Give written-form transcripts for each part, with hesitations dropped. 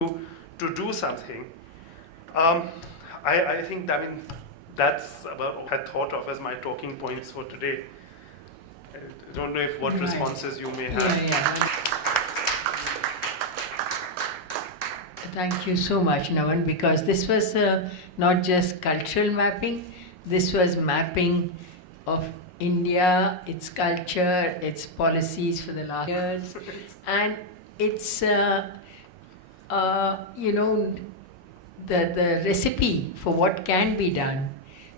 to do something. I think, I mean, that's about what I had thought of as my talking points for today. I don't know if what responses you may have. Thank you so much, Naman, because this was not just cultural mapping, this was mapping of India, its culture, its policies for the last years, and it's, you know, the recipe for what can be done,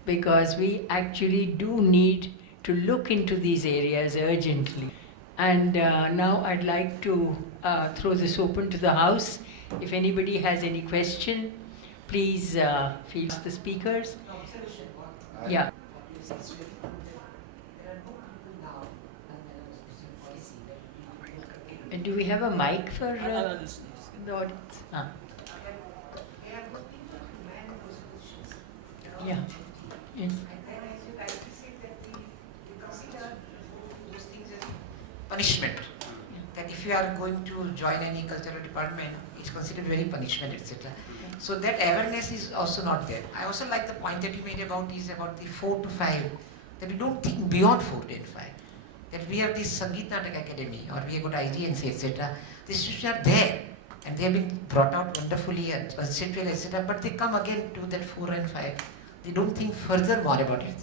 because we actually do need to look into these areas urgently. And now I'd like to throw this open to the House. If anybody has any question, please feel the speakers. Yeah. And do we have a mic for the audience? Yeah. Yes. Punishment. That if you are going to join any cultural department, it's considered very punishment, etc. So that awareness is also not there. I also like the point that you made about the 4 to 5, that we don't think beyond 4 and 5. That we have this Sangeet Natak Academy, or we have got IGNC, etc. These students are there, and they have been brought out wonderfully and conceptual, etc. But they come again to that 4 and 5. They don't think further more about it.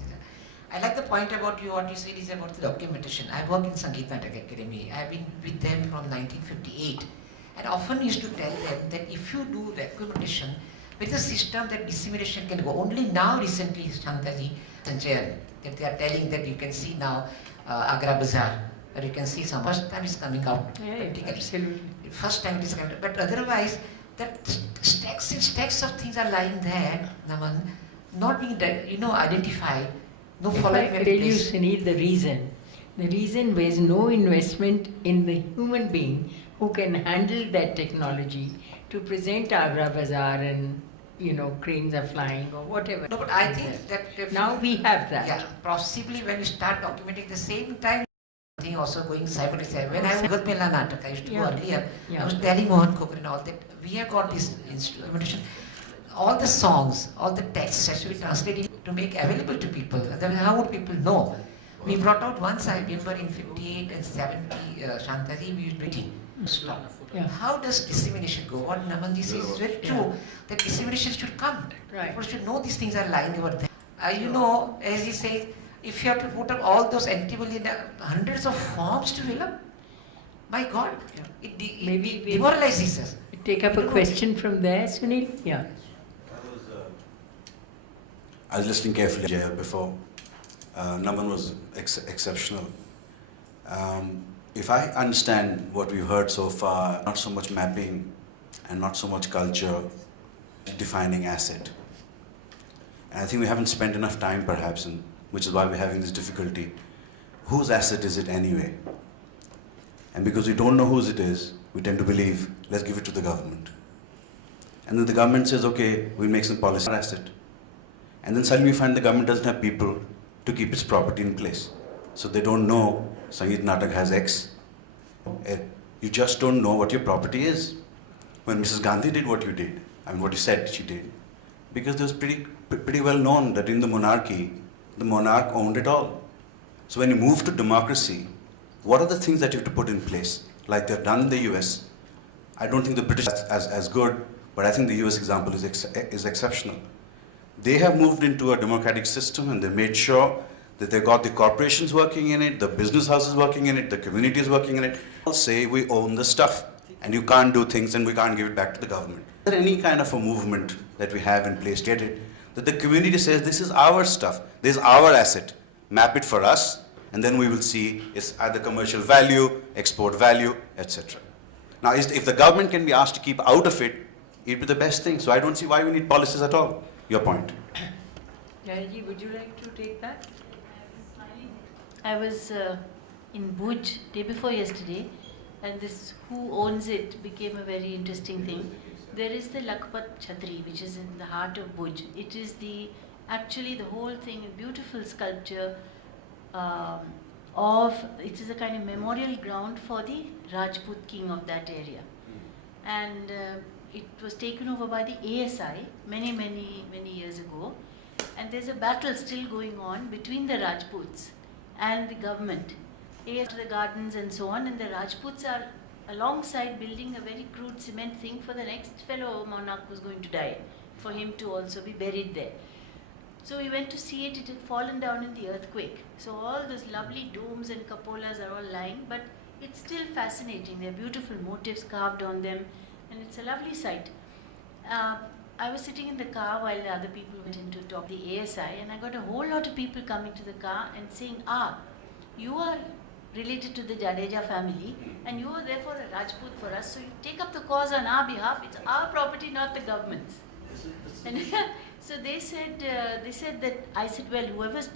I like the point about you, what you said is about the documentation. I work in Sangeet Natak Academy. I have been with them from 1958. And often used to tell them that if you do documentation, with a system that dissemination can go. Only now recently, Shantaji, Sanchayan, that they are telling that you can see now Agra Bazaar, or you can see some first time is coming out. Yeah, absolutely. First time it is coming out. But otherwise, that stacks and stacks of things are lying there, Naman, not being identified. No following. I tell you, Sunil, the reason is no investment in the human being who can handle that technology to present Agra Bazaar and, cranes are flying or whatever. No, but I think that... now we have that. Yeah, possibly when you start documenting at the same time, I think also going simultaneously. When I was with Mela Natak, I used to go earlier, I was telling Mohan Kokar and all that, we have got this instrumentation. All the songs, all the texts has to be translated to make available to people. Otherwise, how would people know? We brought out once, I remember in 58 and 70, Shantaji, we used to stop. Yeah. How does dissemination go? What Namanji says is very true, that dissemination should come. Right. People should know these things are lying over there. As he says, if you have to put up all those antibody, hundreds of forms to fill up, my God, it demoralizes us. Take up a question from there, Sunil? Yeah. I was listening carefully to Jaya before. Naman was exceptional. If I understand what we've heard so far, not so much mapping and not so much culture, defining asset. And I think we haven't spent enough time perhaps, which is why we're having this difficulty. Whose asset is it anyway? And because we don't know whose it is, we tend to believe, let's give it to the government. And then the government says, okay, we'll make some policy asset. And then suddenly we find the government doesn't have people to keep its property in place. So they don't know Sangeet Natak has X. You just don't know what your property is. When Mrs. Gandhi did what you did, what you said she did, because it was pretty well known that in the monarchy, the monarch owned it all. So when you move to democracy, what are the things that you have to put in place? Like they've done in the US. I don't think the British as good, but I think the US example is exceptional. They have moved into a democratic system and they made sure that they got the corporations working in it, the business houses working in it, the communities working in it. They'll say we own the stuff and you can't do things and we can't give it back to the government. Is there any kind of a movement that we have in place yet that the community says this is our stuff, this is our asset, map it for us, and then we will see it's either commercial value, export value, etc. Now if the government can be asked to keep out of it, it'd be the best thing. So I don't see why we need policies at all. Your point. Jayaji, would you like to take that? I was in Bhuj day before yesterday, and this who owns it became a very interesting thing. There is the Lakhpat Chhatri, which is in the heart of Bhuj. It is actually the whole thing, a beautiful sculpture it is a kind of memorial ground for the Rajput king of that area. And it was taken over by the ASI many years ago, and there's a battle still going on between the Rajputs and the government. ASI to the gardens and so on, and the Rajputs are alongside building a very crude cement thing for the next fellow monarch who's going to die, for him to also be buried there. So we went to see it. It had fallen down in the earthquake. So all those lovely domes and cupolas are all lying, but it's still fascinating. There are beautiful motifs carved on them, and it's a lovely sight. I was sitting in the car while the other people went in to talk to the ASI, and I got a whole lot of people coming to the car and saying, you are related to the Jadeja family, and you are therefore a Rajput for us, so you take up the cause on our behalf. It's our property, not the government's. And so they said that, I said, well, whoever's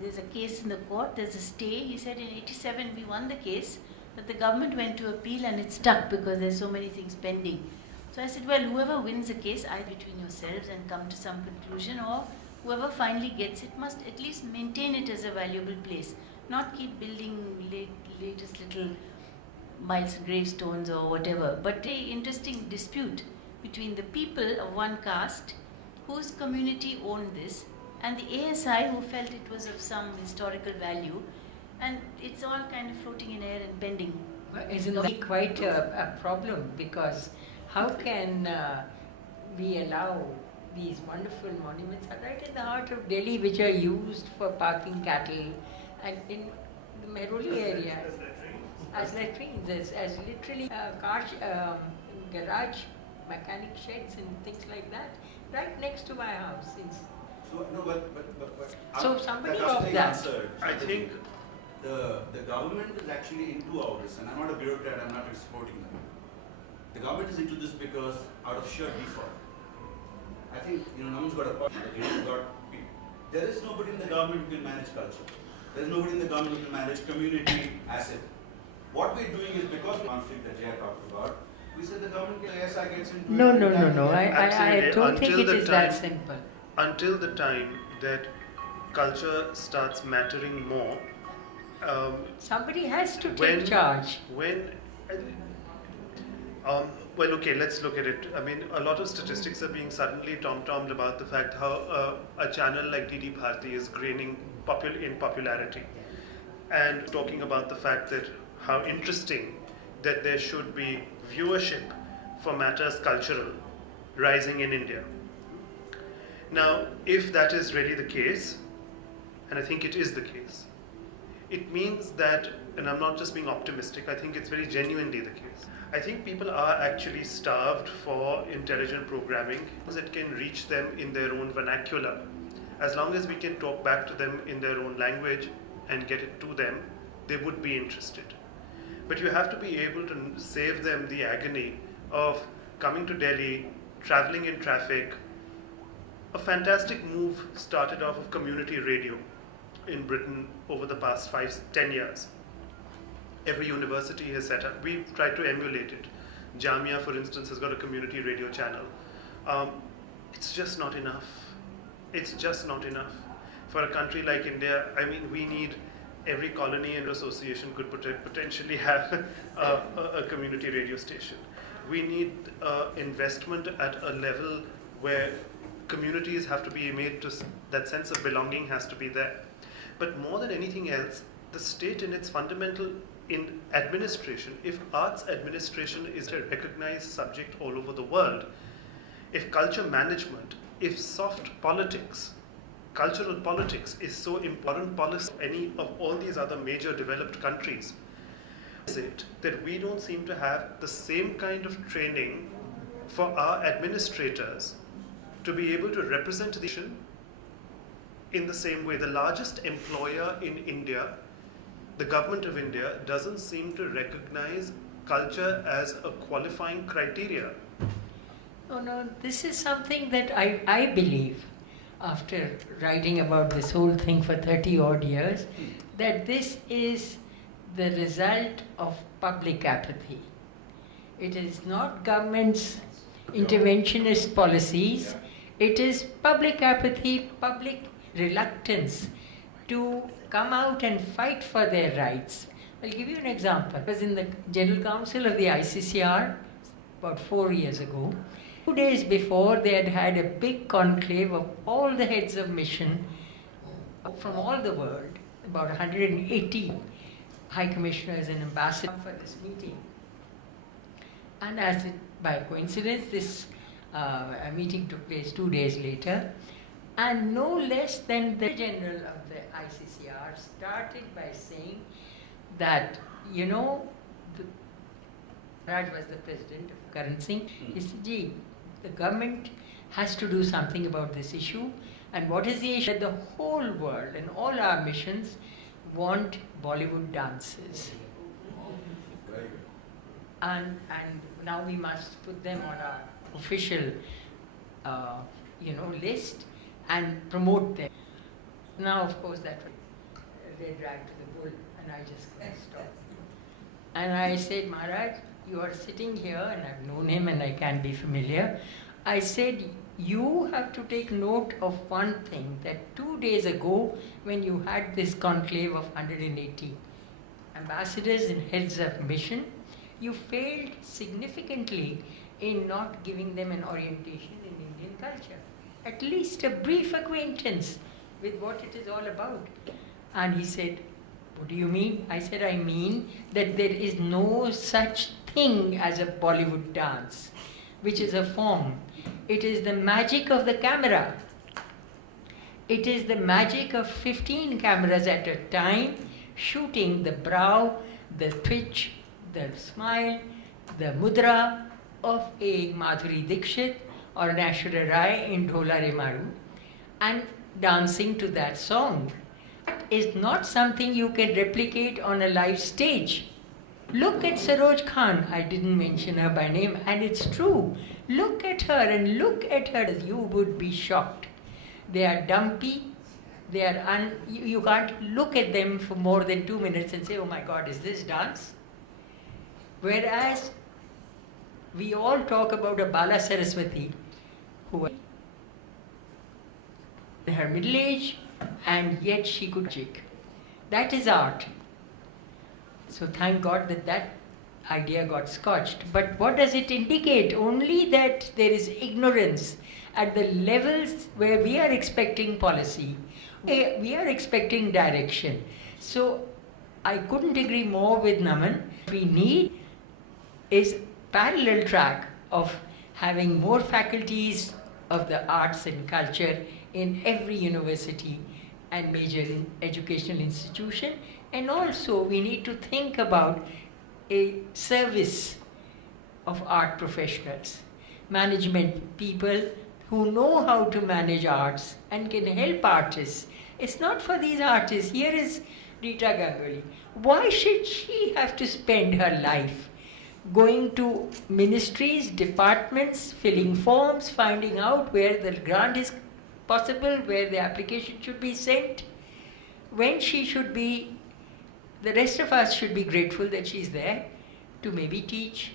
there's a case in the court, there's a stay. He said in 87 we won the case, but the government went to appeal and it stuck because there's so many things pending. So I said, well, whoever wins the case, either between yourselves and come to some conclusion, or whoever finally gets it must at least maintain it as a valuable place, not keep building latest little miles gravestones or whatever. But an interesting dispute between the people of one caste whose community owned this and the ASI who felt it was of some historical value, and it's all kind of floating in air and pending. Isn't that quite a problem? Because how can we allow these wonderful monuments right in the heart of Delhi, which are used for parking cattle, and in the Mehrauli area as latrines, as literally garage, mechanic sheds and things like that, right next to my house. So, no, but So somebody of that. Answered, I think the government is actually into all this, and I'm not a bureaucrat, I'm not supporting them. The government is into this because out of sheer default. I think, Naman's got a point. There is nobody in the government who can manage culture. There is nobody in the government who can manage community asset. What we're doing is, because of the conflict that Jaya talked about, we said the government ASI gets into No. Absolutely. I don't think Until it is the that time- simple. Until the time that culture starts mattering more, Somebody has to when- take charge. Well, okay, let's look at it. I mean, a lot of statistics are being suddenly tom-tommed about the fact how a channel like DD Bharati is gaining in popularity, and talking about the fact that how interesting that there should be viewership for matters cultural rising in India. Now, if that is really the case, and I think it is the case, it means that, and I'm not just being optimistic, I think it's very genuinely the case. I think people are actually starved for intelligent programming that can reach them in their own vernacular. As long as we can talk back to them in their own language and get it to them, they would be interested. But you have to be able to save them the agony of coming to Delhi, traveling in traffic. A fantastic move started off of community radio in Britain over the past 5-10 years. Every university has set up. We've tried to emulate it. Jamia, for instance, has got a community radio channel. It's just not enough. It's just not enough. For a country like India, I mean, we need every colony and association could potentially have a community radio station. We need investment at a level where communities have to be made to, that sense of belonging has to be there. But more than anything else, the state in its fundamental in administration, if arts administration is a recognized subject all over the world, if culture management, if soft politics, cultural politics is so important policy of any of all these other major developed countries, is it that we don't seem to have the same kind of training for our administrators to be able to represent the nation in the same way? The largest employer in India, the government of India, doesn't seem to recognize culture as a qualifying criteria. Oh no, this is something that I believe, after writing about this whole thing for 30 odd years, that this is the result of public apathy. It is not government's interventionist policies, it is public apathy, public reluctance to come out and fight for their rights. I'll give you an example. I was in the General Council of the ICCR about 4 years ago. 2 days before, they had had a big conclave of all the heads of mission from all the world, about 180 high commissioners and ambassadors for this meeting. And as it, by coincidence, this meeting took place 2 days later, and no less than the general of the ICCR started by saying that, you know, Raj was the president of Karan Singh. He said, gee, the government has to do something about this issue. And what is the issue? That the whole world and all our missions want Bollywood dances. And now we must put them on our official list and promote them. Now, of course, that they dragged to the bull, and I just couldn't stop. And I said, Maharaj, you are sitting here, and I've known him and I can be familiar. I said, you have to take note of one thing, that 2 days ago, when you had this conclave of 180 ambassadors and heads of mission, you failed significantly in not giving them an orientation in Indian culture. At least a brief acquaintance with what it is all about. And he said, what do you mean? I said, I mean that there is no such thing as a Bollywood dance, which is a form. It is the magic of the camera. It is the magic of 15 cameras at a time, shooting the brow, the twitch, the smile, the mudra of a Madhuri Dixit or an Aishwarya Rai in Dhola Re Maru, and dancing to that song. That is not something you can replicate on a live stage. Look at Saroj Khan. I didn't mention her by name, and it's true. Look at her and look at her. You would be shocked. They are dumpy. They are you can't look at them for more than 2 minutes and say, oh my God, is this dance? Whereas we all talk about a Bala Saraswati who was in her middle age, and yet she could magic. That is art. So thank God that that idea got scotched. But what does it indicate? Only that there is ignorance at the levels where we are expecting policy. We are expecting direction. So I couldn't agree more with Naman. We need is parallel track of having more faculties of the arts and culture in every university and major educational institution. And also we need to think about a service of art professionals, management people who know how to manage arts and can help artists. It's not for these artists. Here is Rita Ganguly. Why should she have to spend her life going to ministries, departments, filling forms, finding out where the grant is possible, where the application should be sent, when she should be, the rest of us should be grateful that she's there to maybe teach,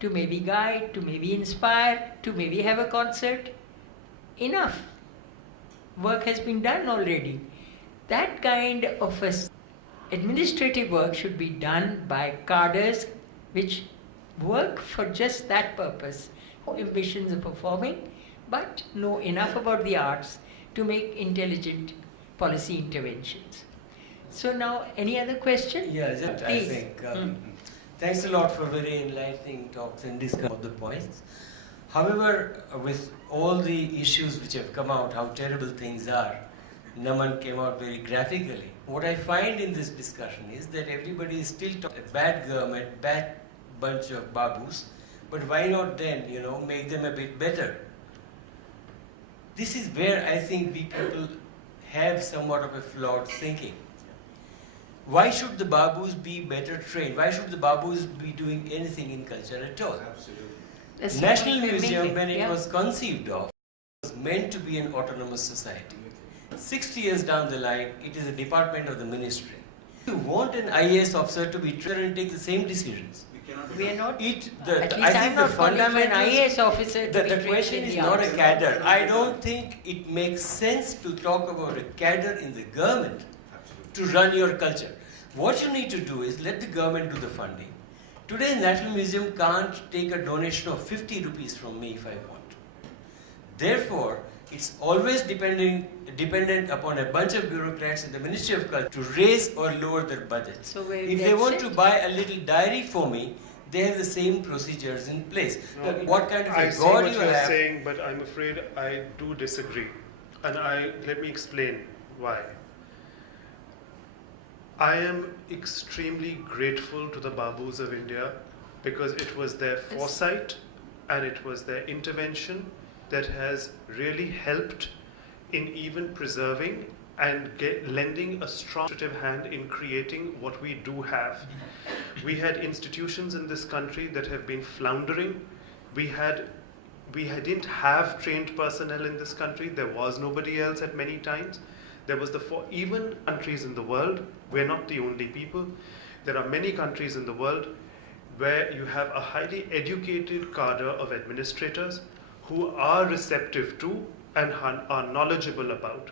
to maybe guide, to maybe inspire, to maybe have a concert. Enough. Work has been done already. That kind of administrative work should be done by cadres which work for just that purpose. No ambitions of performing, but know enough about the arts to make intelligent policy interventions. So now, any other question? Yeah, just I think. Thanks a lot for very enlightening talks and discussion of the points. However, with all the issues which have come out, how terrible things are, Naman came out very graphically. What I find in this discussion is that everybody is still talking a bad government, bad bunch of babus, but why not then, make them a bit better? This is where I think we people have somewhat of a flawed thinking. Why should the babus be better trained? Why should the babus be doing anything in culture at all? Absolutely. That's National Museum, when it was conceived of, was meant to be an autonomous society. 60 years down the line, it is a department of the ministry. You want an IAS officer to be trained and take the same decisions. We are not. At least I think the fundamental IAS officer. The question is not a cadre. I don't think it makes sense to talk about a cadre in the government to run your culture. What you need to do is let the government do the funding, Today, National Museum can't take a donation of 50 rupees from me if I want to. Therefore, it's always dependent upon a bunch of bureaucrats in the Ministry of Culture to raise or lower their budget. So if they want to buy a little diary for me, they have the same procedures in place. No, what kind of I a see God what you you're have? saying, but I'm afraid I do disagree. And let me explain why. I am extremely grateful to the Babus of India because it was their foresight and it was their intervention that has really helped in even preserving and lending a strong hand in creating what we do have. We had institutions in this country that have been floundering. We didn't have trained personnel in this country. There was nobody else at many times. There was even countries in the world, we're not the only people. There are many countries in the world where you have a highly educated cadre of administrators who are receptive to and are knowledgeable about.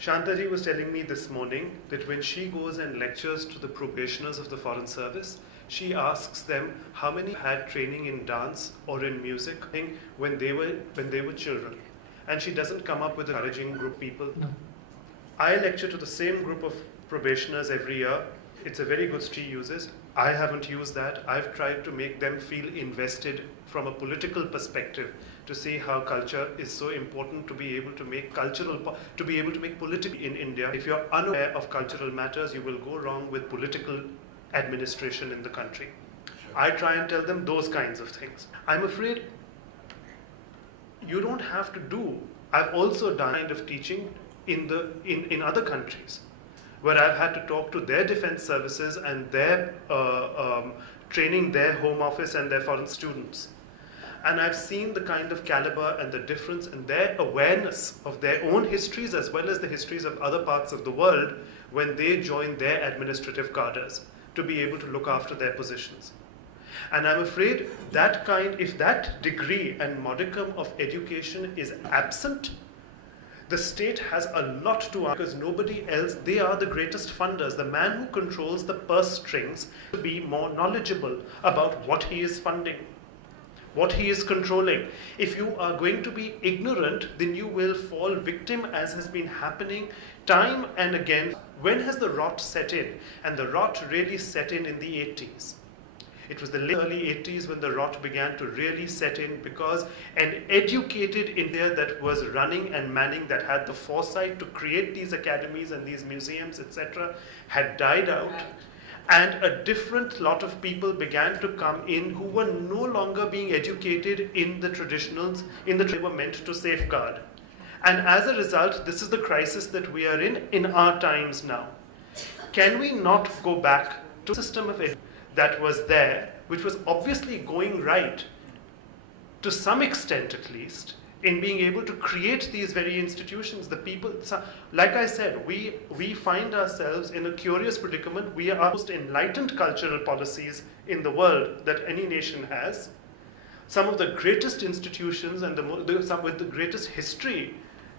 Shantaji was telling me this morning that when she goes and lectures to the probationers of the Foreign Service, she asks them how many had training in dance or in music when they were children. And she doesn't come up with a encouraging group of people. No. I lecture to the same group of probationers every year. It's a very good she uses. I haven't used that. I've tried to make them feel invested from a political perspective to see how culture is so important to be able to make political in India. If you're unaware of cultural matters, you will go wrong with political administration in the country. Sure. I try and tell them those kinds of things. I'm afraid you don't have to do. I've also done kind of teaching in other countries where I've had to talk to their defense services and their training their home office and their foreign students. And I've seen the kind of caliber and the difference in their awareness of their own histories as well as the histories of other parts of the world when they join their administrative cadres to be able to look after their positions. And I'm afraid if that degree and modicum of education is absent, the state has a lot to ask because nobody else, they are the greatest funders. The man who controls the purse strings to be more knowledgeable about what he is funding, what he is controlling. If you are going to be ignorant, then you will fall victim, as has been happening time and again. When has the rot set in? And the rot really set in the 80s. It was the early 80s when the rot began to really set in because an educated India that was running and manning, that had the foresight to create these academies and these museums, etc., had died out. And a different lot of people began to come in who were no longer being educated in the traditionals, they were meant to safeguard. And as a result, this is the crisis that we are in our times now. Can we not go back to a system of education that was there, which was obviously going right, to some extent at least, in being able to create these very institutions? The people, like I said, we find ourselves in a curious predicament. We are the most enlightened cultural policies in the world that any nation has. Some of the greatest institutions and some with the greatest history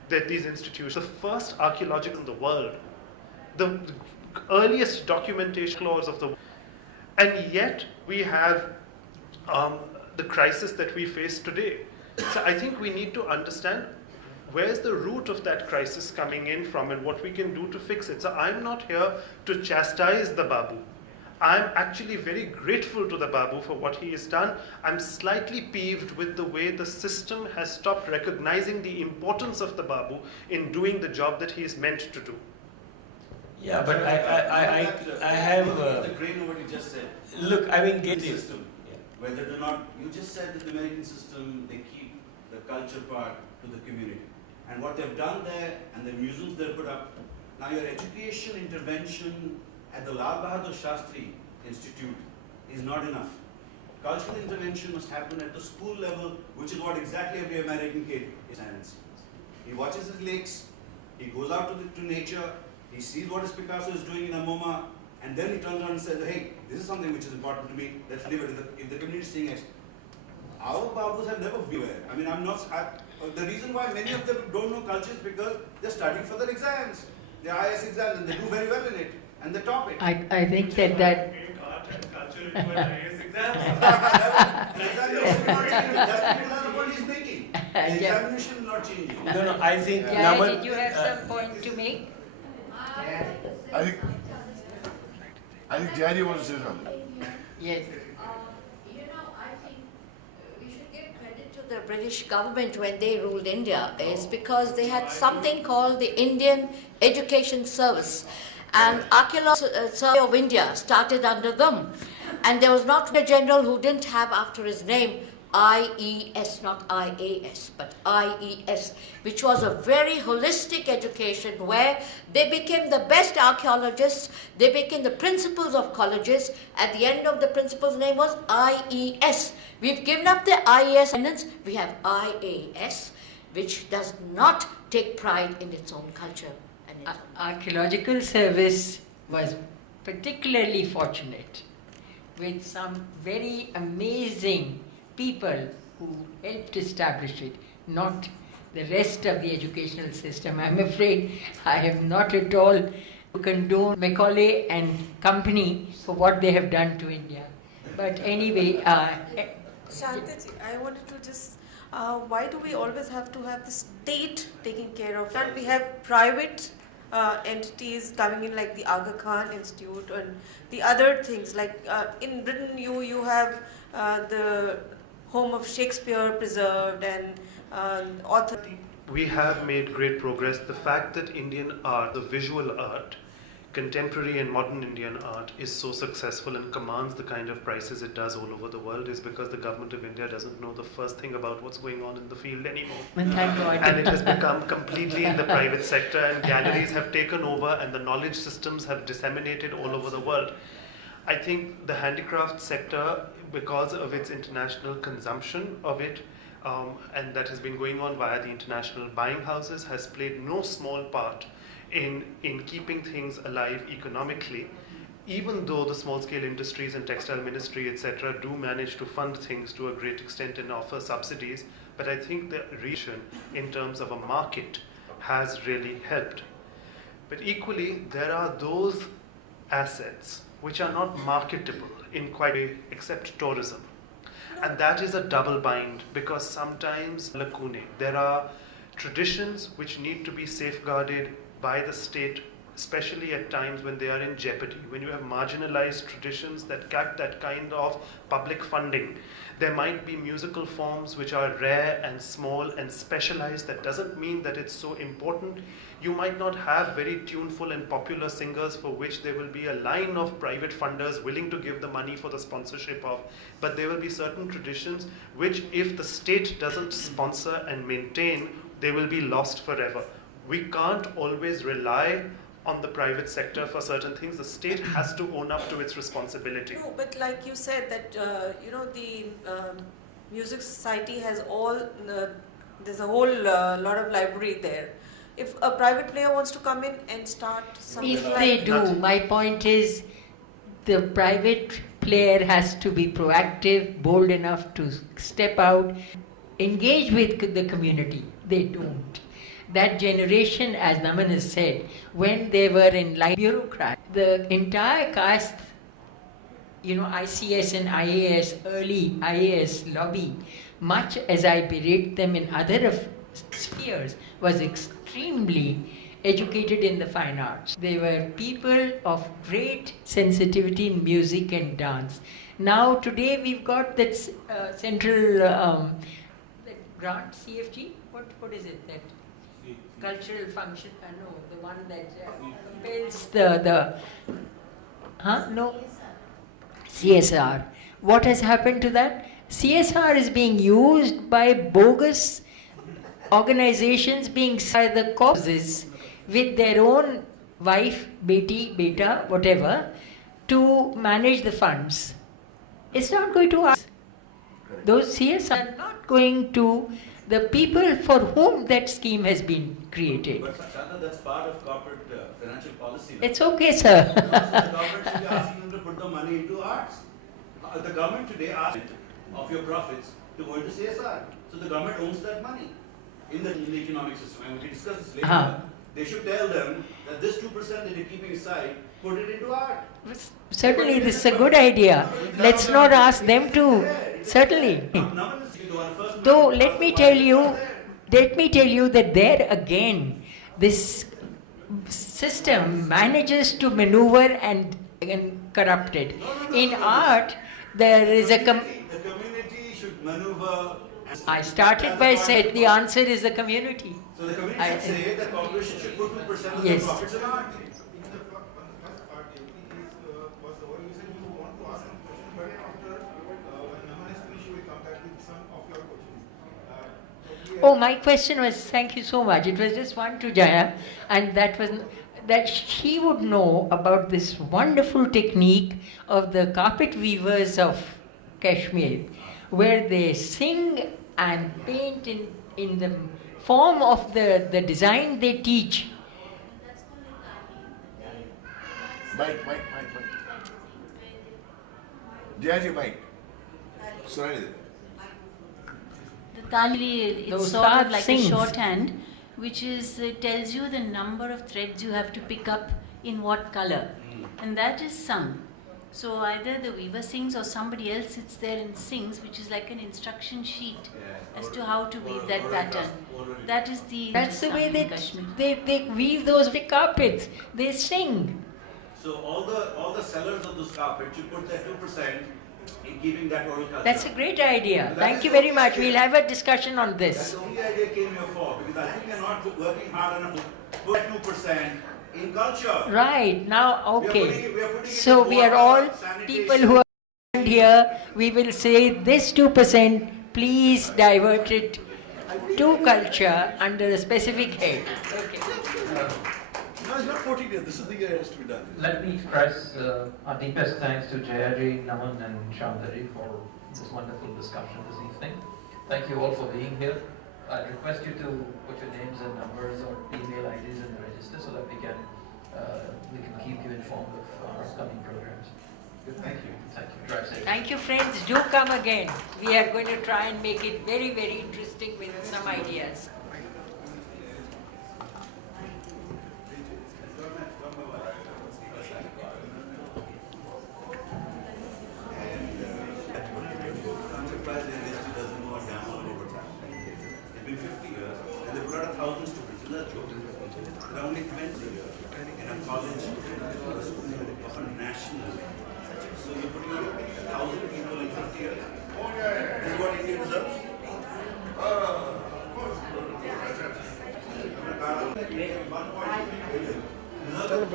that these institutions, the first archaeological in the world, the earliest documentation laws of the world. And yet we have the crisis that we face today. So I think we need to understand where's the root of that crisis coming in from and what we can do to fix it. So I'm not here to chastise the Babu. I'm actually very grateful to the Babu for what he has done. I'm slightly peeved with the way the system has stopped recognizing the importance of the Babu in doing the job that he is meant to do. Yeah, but I have... the grain of what you just said. Look, I mean, get the system. Yeah. Whether or not, you just said that the American system, they keep the culture part to the community. And what they've done there, and the museums they've put up, now your education intervention at the Lal Bahadur Shastri Institute is not enough. Cultural intervention must happen at the school level, which is what exactly every American kid is. He watches his lakes, he goes out to nature, he sees what his Picasso is doing in a MoMA, and then he turns around and says, hey, this is something which is important to me, let's leave it. If the community is seeing it. Our Babus have never been aware. I mean, the reason why many of them don't know culture is because they're studying for their exams, their IS exams, and they do very well in it, and they top it. I think that art and culture into an IS exam. Examination not changing. No, I think Jaya, did you have some point to make? I think Jaya wants to say something. Yes. I think we should give credit to the British government when they ruled India is because they had something called the Indian Education Service, and Archaeological Survey of India started under them, and there was not a general who didn't have after his name IES, not IAS, but IES, which was a very holistic education where they became the best archaeologists, they became the principals of colleges. At the end of the principal's name was IES. We've given up the IES independence, we have IAS, which does not take pride in its own culture. And its own Archaeological Service was particularly fortunate with some very amazing people who helped establish it, not the rest of the educational system. I'm afraid I have not at all condoned Macaulay and company for what they have done to India. But anyway, Shantaji, I wanted to just, why do we always have to have the state taking care of that? We have private entities coming in like the Aga Khan Institute and the other things. Like in Britain, you have the home of Shakespeare preserved and author. We have made great progress. The fact that Indian art, the visual art, contemporary and modern Indian art is so successful and commands the kind of prices it does all over the world is because the government of India doesn't know the first thing about what's going on in the field anymore. thank God. And it has become completely in the private sector, and galleries have taken over and the knowledge systems have disseminated all over the world. I think the handicraft sector, because of its international consumption of it, and that has been going on via the international buying houses, has played no small part in keeping things alive economically, even though the small-scale industries and textile ministry, etc., do manage to fund things to a great extent and offer subsidies. But I think the region, in terms of a market, has really helped. But equally, there are those assets which are not marketable in quite a way except tourism. And that is a double bind, because sometimes lacune. There are traditions which need to be safeguarded by the state, especially at times when they are in jeopardy. When you have marginalized traditions that get that kind of public funding, there might be musical forms which are rare and small and specialized. That doesn't mean that it's so important. You might not have very tuneful and popular singers for which there will be a line of private funders willing to give the money for the sponsorship of, but there will be certain traditions which, if the state doesn't sponsor and maintain, they will be lost forever. We can't always rely on the private sector for certain things. The state has to own up to its responsibility. No, but like you said that, the Music Society has there's a whole lot of library there. If a private player wants to come in and start something If like they do, my point is the private player has to be proactive, bold enough to step out, engage with the community. They don't. That generation, as Naman has said, when they were in line bureaucrats, the entire caste, ICS and IAS, early IAS lobby, much as I berate them in other spheres, was extremely educated in the fine arts. They were people of great sensitivity in music and dance. Now today we've got that central that grant, CFG, what is it, that cultural function, no, the one that compels CSR. What has happened to that? CSR is being used by bogus organizations being by the causes with their own wife, beta, whatever, to manage the funds. It's not going to us. Those CSR are not going to the people for whom that scheme has been created. But Shanta, that's part of corporate financial policy. It's okay, sir. No, so the government should be asking them to put the money into arts. The government today asks of your profits to go into CSR. So the government owns that money in the economic system. And we discuss this later. they should tell them that this 2% that you're keeping aside, put it into art. Certainly, this is a good idea. Let's not ask them to. Certainly. Though, let me tell you that there again, this system manages to maneuver and corrupt it. In art, there is a... The community should maneuver. I started by saying the answer is the community. So the community should say that corporation should put 2% of their profits in art. Oh, my question was, thank you so much. It was just one to Jaya, and that was that she would know about this wonderful technique of the carpet weavers of Kashmir, where they sing and paint in the form of the design they teach. Mike. Jaya, Mike. Sorry. The Tali, it's sort of like a shorthand, which is tells you the number of threads you have to pick up in what color, and that is sung. So either the weaver sings or somebody else sits there and sings, which is like an instruction sheet as to how to weave that pattern. That is the... That's the way they weave those carpets. They sing. So all the sellers of those carpets should put their 2% in keeping that oral culture. That's a great idea. Thank you very much. We'll have a discussion on this. That's the only idea I came here for, because I think we are not working hard enough to put 2% in culture. Right, now, okay. We are putting So we are all people who are here. We will say this 2%, please divert it to culture under a specific head. Okay. No, it's not 14 years. This is the year it has to be done. Let me express our deepest thanks to Jaya, Naman and Shanta for this wonderful discussion this evening. Thank you all for being here. I request you to put your names and numbers or email IDs in the register so that we can keep you informed of our upcoming programs. Good, thank you. Thank you. Drive safe. Thank you, friends. Do come again. We are going to try and make it very, very interesting with some ideas.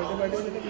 Chalo,